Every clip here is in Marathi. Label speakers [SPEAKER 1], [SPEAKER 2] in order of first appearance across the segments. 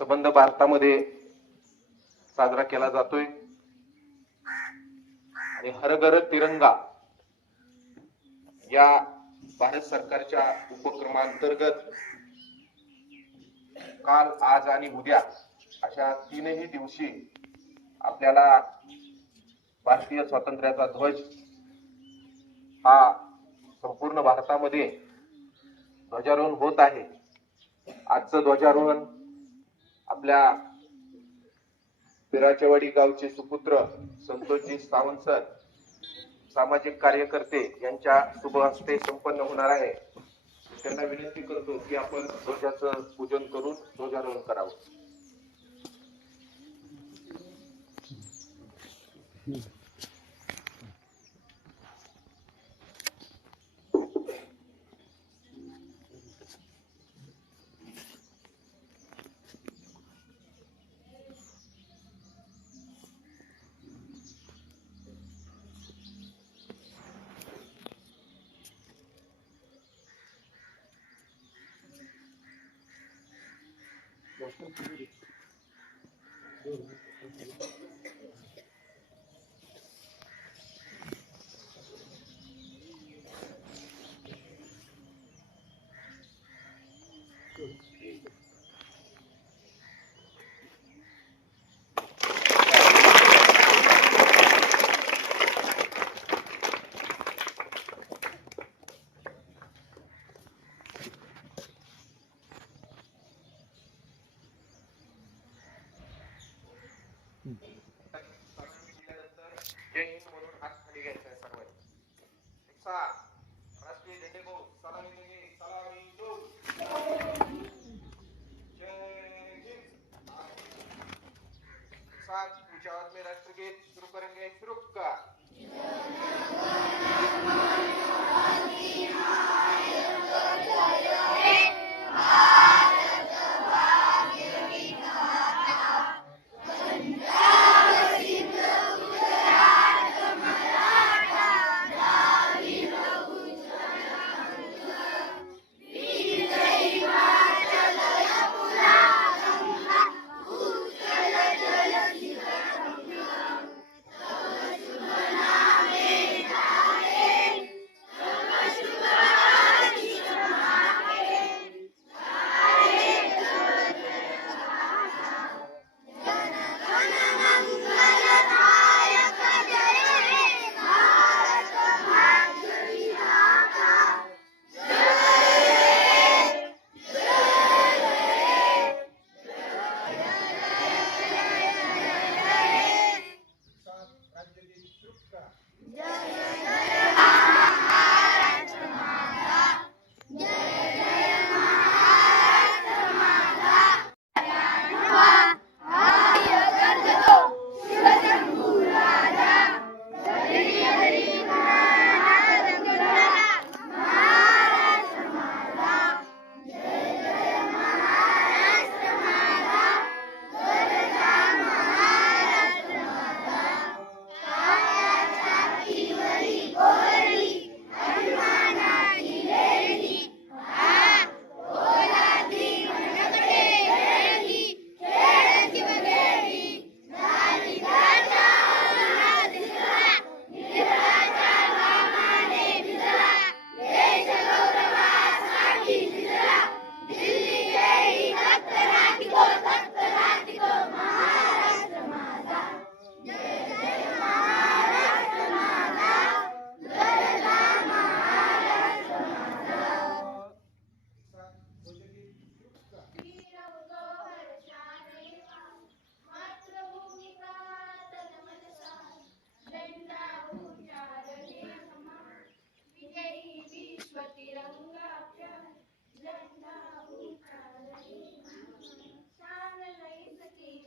[SPEAKER 1] संबंध भारतामध्ये साजरा केला जातोय. आणि हरगर तिरंगा या भारत सरकारच्या उपक्रमांतर्गत काल आज आणि उद्या अशा तीनही दिवशी आपल्याला भारतीय स्वातंत्र्याचा ध्वज हा संपूर्ण भारतामध्ये ध्वजारोहण होत आहे. आजचं ध्वजारोहण आपल्या बिराचेवाडी गावचे सुपुत्र संतोषजी सावंत सर सामाजिक कार्यकर्ते यांच्या शुभ हस्ते संपन्न होणार आहे. त्यांना विनंती करतो की आपण ध्वजाचं पूजन करून ध्वजारोहण करावं. parody जय हिंद म्हणून हात खाली घ्यायचा आहे सर्वांनी एक राष्ट्रीय झेंडे को सलामी देंगे सलामी दो जय हिंद साथ पूजा आवाज में राष्ट्रगीत शुरू करेंगे शुरू का
[SPEAKER 2] Yeah.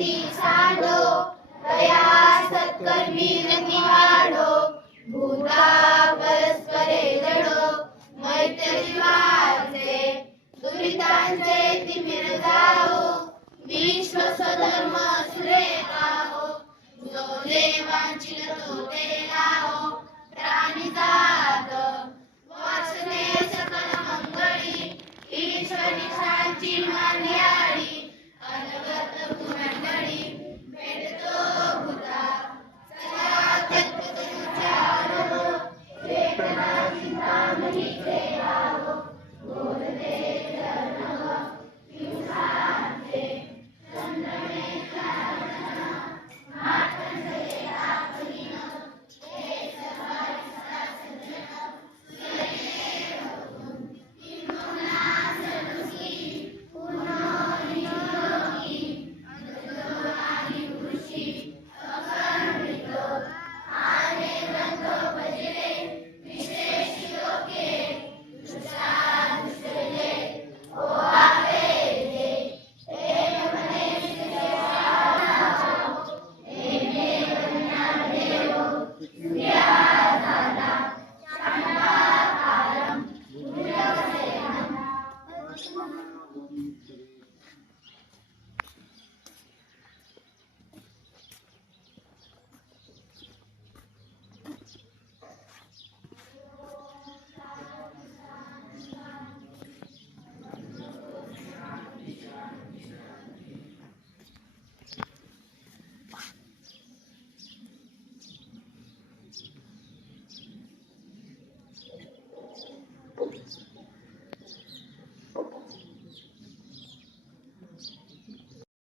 [SPEAKER 2] जीवे साधो साडो तया सत्कर्मी निवाडो भूता परस्परे जडो मैत्रीवाचे दुरितांचे तिमिर जाओ विश्व स्वधर्म सुरेखाओ जो देवांची तो लाओ प्राणी जात वासने सकल मंगळी ईश्वरी शांती मान्या